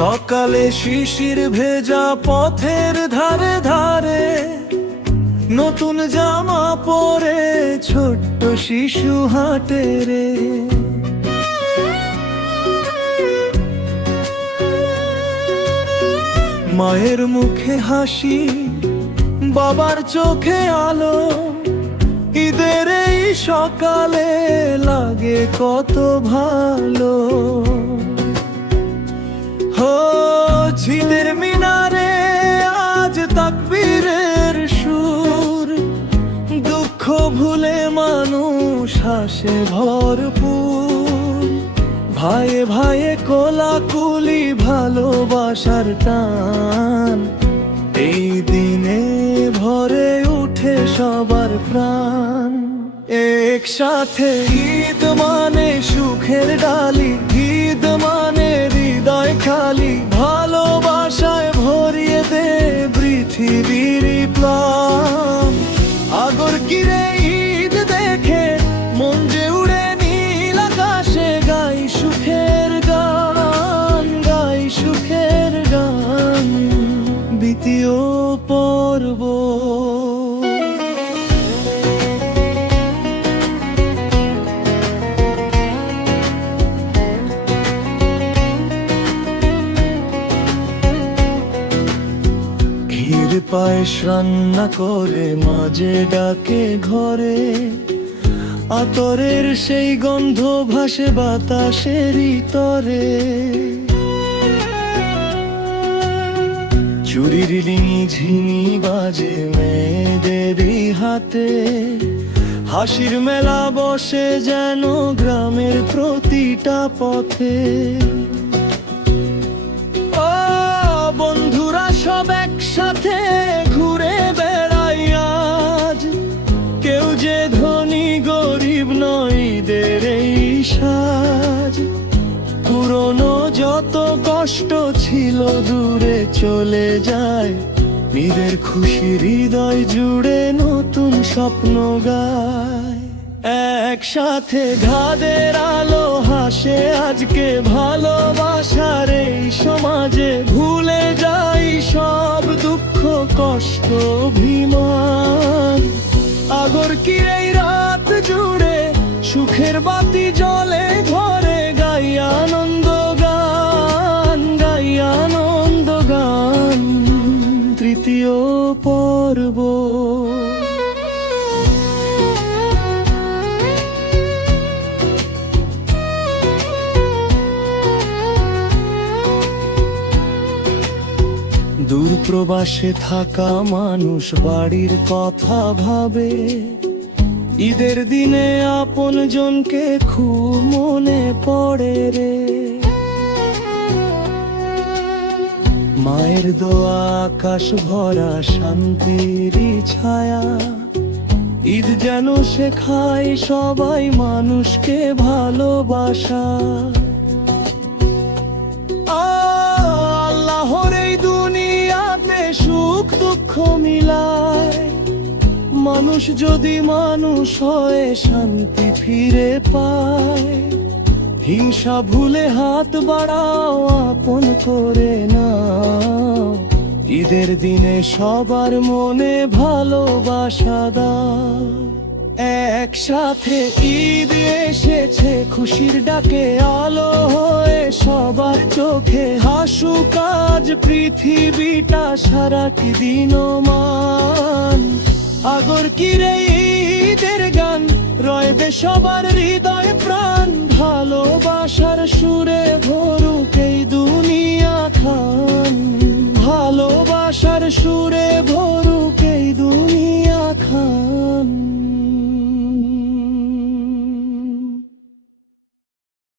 সকালে শিশির ভেজা পথের ধারে ধারে নতুন জামা পরে ছোট্ট শিশু হাঁটে রে। মায়ের মুখে হাসি, বাবার চোখে আলো, ঈদের এই সকালে লাগে কত ভালো। হো ঝিলের মিনারে আজ তাকবীরের সুর, দুঃখ ভুলে মানুষ হাসে ভরপুর। ভাইয়ে ভাইয়ে কোলাকুলি, ভালোবাসার টান, এই দিনে ভরে উঠে সবার প্রাণ। একসাথে ঈদ মানে সুখের ডালি, ঈদ মানে হৃদয় খালি, ভালোবাসায় ভরিয়ে দে পৃথিবীর প্রাণ। আগর কিরে ঈদ দেখে মন যে উড়ে নীল আকাশে, গাই সুখের গান, গাই সুখের গান, দ্বিতীয় পর্ব। ক্ষীর পায়েস রান্না করে মাঝে ডাকে ঘরে, আতরের সেই গন্ধ ভাসে বাতাসেরই তরে। চুরির লিঙি ঝিনি বাজে মেয়েদেরই হাতে, হাসির মেলা বসে যেন গ্রামের প্রতিটা পথে। ও বন্ধুরা সব একসাথে ঘুরে বেড়াই আজ, কেউ যে ধনী গরিব নয় ঈদের এই সাজ। পুরনো যত কষ্ট ছিল দূরে চলে যায়, ঈদের খুশি হৃদয় জুড়ে নতুন স্বপ্ন গায়। একসাথে ঘাদের আলো হাসে আজকে ভালোবাসার এই সমাজে, ভুলে যাই সব দুঃখ কষ্ট অভিমান। আগর কিরে রাত জুড়ে সুখের বাতি জ্বলে ঘরে, গাই আনন্দ গান, গাই আনন্দ গান, তৃতীয় পর্ব। দূর প্রবাসে থাকা মানুষ বাড়ির কথা ভাবে, ঈদের দিনে আপন জনকে খুব মনে পড়ে রে। মায়ের দোয়া আকাশ ভরা শান্তির ছায়া, ঈদ যেন শেখায় সবাই মানুষকে ভালোবাসা। আল্লাহর এই দুনিয়াতে সুখ দুঃখ মিলায়, মানুষ যদি মানুষ হয়ে শান্তি ফিরে পায়। হিংসা ভুলে হাত বাড়াও, আপন করে নাও, ঈদের দিনে সবার মনে ভালোবাসা দাও। একসাথে ঈদ এসেছে খুশির ডাকে, আলো হয়ে সবার চোখে হাসুক আজ পৃথিবীটা সারাটি দিনমান। আগর কিরে ঈদের গান রয়বে সবার হৃদয় প্রাণ, ভালোবাসার সুরে ভরুক